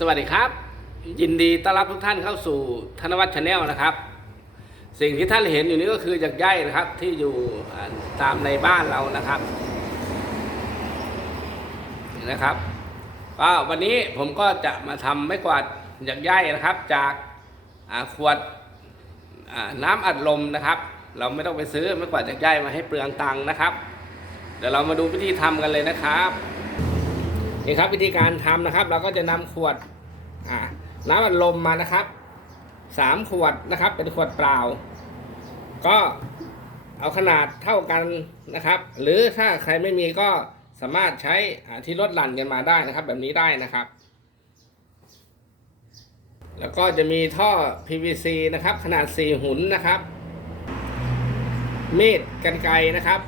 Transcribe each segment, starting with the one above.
สวัสดีครับ ยินดีต้อนรับทุกท่านเข้าสู่ธนวัฒน์ชาแนลนะครับ สิ่งที่ท่านเห็นอยู่นี้ก็คือจากใยนะครับที่อยู่ตามในบ้านเรานะครับนี่นะครับก็วันนี้ผมก็จะมาทำไม้กวาดจากใยนะครับ จากขวดน้ำอัดลมนะครับ เราไม่ต้องไปซื้อไม้กวาดจากใยมาให้เปลืองตังค์นะครับ เดี๋ยวเรามาดูวิธีทำกันเลยนะครับ นี่ครับวิธีการทำนะครับ เราก็จะนำขวดน้ำอัดลมมานะครับสามขวดนะครับ เป็นขวดเปล่า ก็เอาขนาดเท่ากันนะครับ หรือถ้าใครไม่มีก็สามารถใช้ที่ลดหลั่นกันมาได้นะครับ แบบนี้ได้นะครับ แล้วก็จะมีท่อ PVC นะครับ ขนาด 4 หุนนะครับ มีดกันไกนะครับ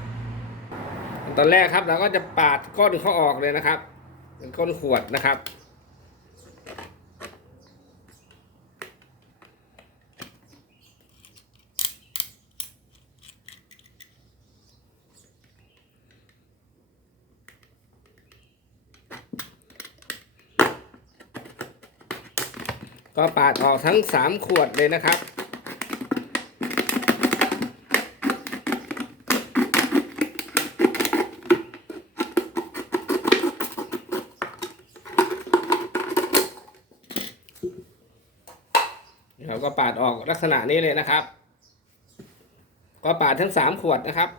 ตอนแรกครับเราก็จะปาดก้นเขาออกเลยนะครับ เป็นก้นขวดนะครับ ก็ปาดออกทั้งสามขวดเลยนะครับ เราก็ปาดออกลักษณะนี้เลยนะครับ ก็ปาดทั้งสามขวดนะครับ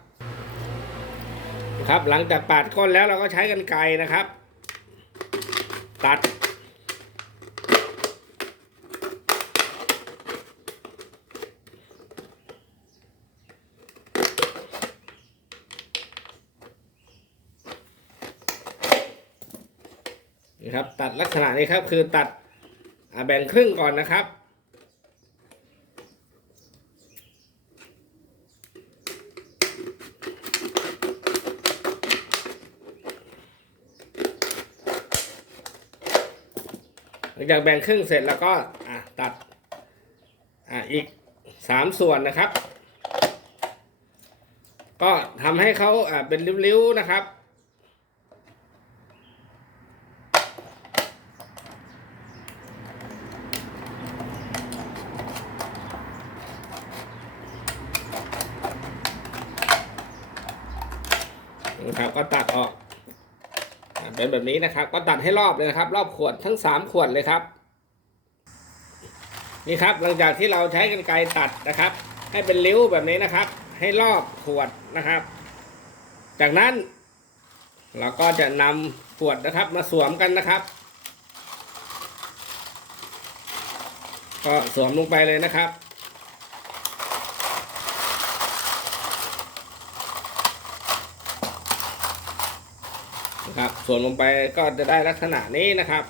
ครับหลังจากปาดก้นแล้วเราก็ใช้กันไกรนะครับ ตัด นี่ครับ ตัดลักษณะนี้ครับ คือตัดแบ่งครึ่งก่อนนะครับ หลังจากแบ่งครึ่งเสร็จแล้วก็ตัดออีกสามส่วนนะครับ ก็ทำให้เขาเป็นริ้วๆนะครับนะครับก็ตัดออก เป็นแบบนี้นะครับ ก็ตัดให้รอบเลยนะครับ รอบขวดทั้งสามขวดเลยครับ นี่ครับหลังจากที่เราใช้กรรไกรตัดนะครับ ให้เป็นริ้วแบบนี้นะครับ ให้รอบขวดนะครับ จากนั้น เราก็จะนำขวดนะครับมาสวมกันนะครับ ก็สวมลงไปเลยนะครับ ครับ ส่วนลงไปก็จะได้ลักษณะนี้นะครับ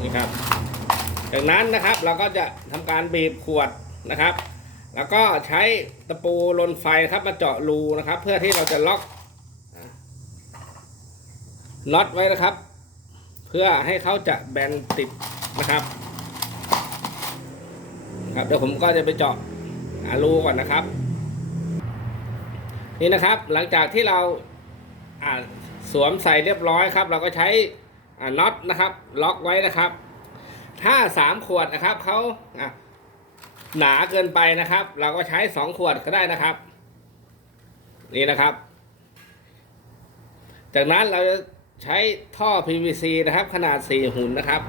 นี่ครับ จากนั้นนะครับเราก็จะทำการบีบขวดนะครับ แล้วก็ใช้ตะปูลนไฟครับมาเจาะรูนะครับ เพื่อที่เราจะล็อกน็อตไว้นะครับ เพื่อให้เขาจะแบนติดนะครับ ครับเดี๋ยวผมก็จะไปเจาะรูก่อนนะครับ นี่นะครับหลังจากที่เราสวมใส่เรียบร้อยครับ เราก็ใช้น็อตนะครับ ล็อกไว้นะครับ ถ้าสามขวดนะครับเขาหนาเกินไปนะครับ เราก็ใช้สองขวดก็ได้นะครับ นี่นะครับ จากนั้นเราจะใช้ท่อ PVC นะครับ ขนาด4หุ่นนะครับ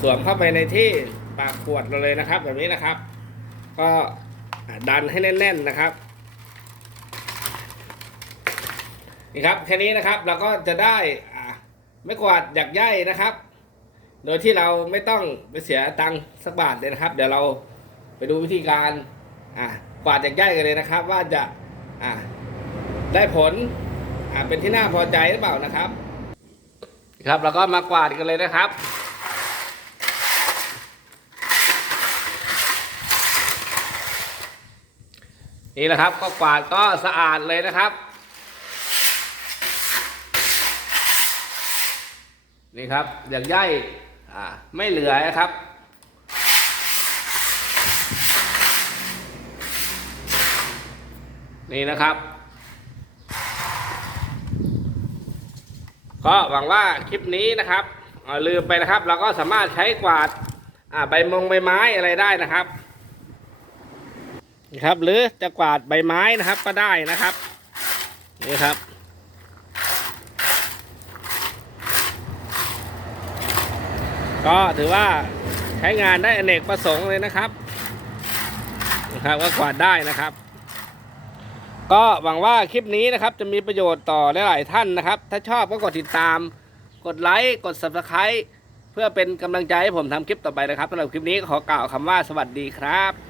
สวมเข้าไปในที่ปากขวดเราเลยนะครับ แบบนี้นะครับ ก็ดันให้แน่น ๆนะครับ นี่ครับแค่นี้นะครับเราก็จะได้ไม่กวาดหยักใย่นะครับ โดยที่เราไม่ต้องไปเสียตังค์สักบาทเลยนะครับ เดี๋ยวเราไปดูวิธีการกวาดหยักใย่กันเลยนะครับ ว่าจะได้ผลเป็นที่น่าพอใจหรือเปล่านะครับ ครับเราก็มากวาดกันเลยนะครับนี่นะครับก็กวาดก็สะอาดเลยนะครับ นี่ครับอย่างย่อยอ่าไม่เหลือนะครับ นี่นะครับ ก็หวังว่าคลิปนี้นะครับลืมไปนะครับ เราก็สามารถใช้กวาดใบมงใบไม้อะไรได้นะครับนะครับ หรือจะกวาดใบไม้นะครับก็ได้นะครับนี่ครับ ก็ถือว่าใช้งานได้อเนกประสงค์เลยนะครับนะครับก็กวาดได้นะครับ ก็หวังว่าคลิปนี้นะครับจะมีประโยชน์ต่อหลายๆท่านนะครับ ถ้าชอบก็กดติดตาม กดไลค์กด subscribe เพื่อเป็นกำลังใจให้ผมทำคลิปต่อไปนะครับสำหรับคลิปนี้ขอกล่าวคำว่าสวัสดีครับ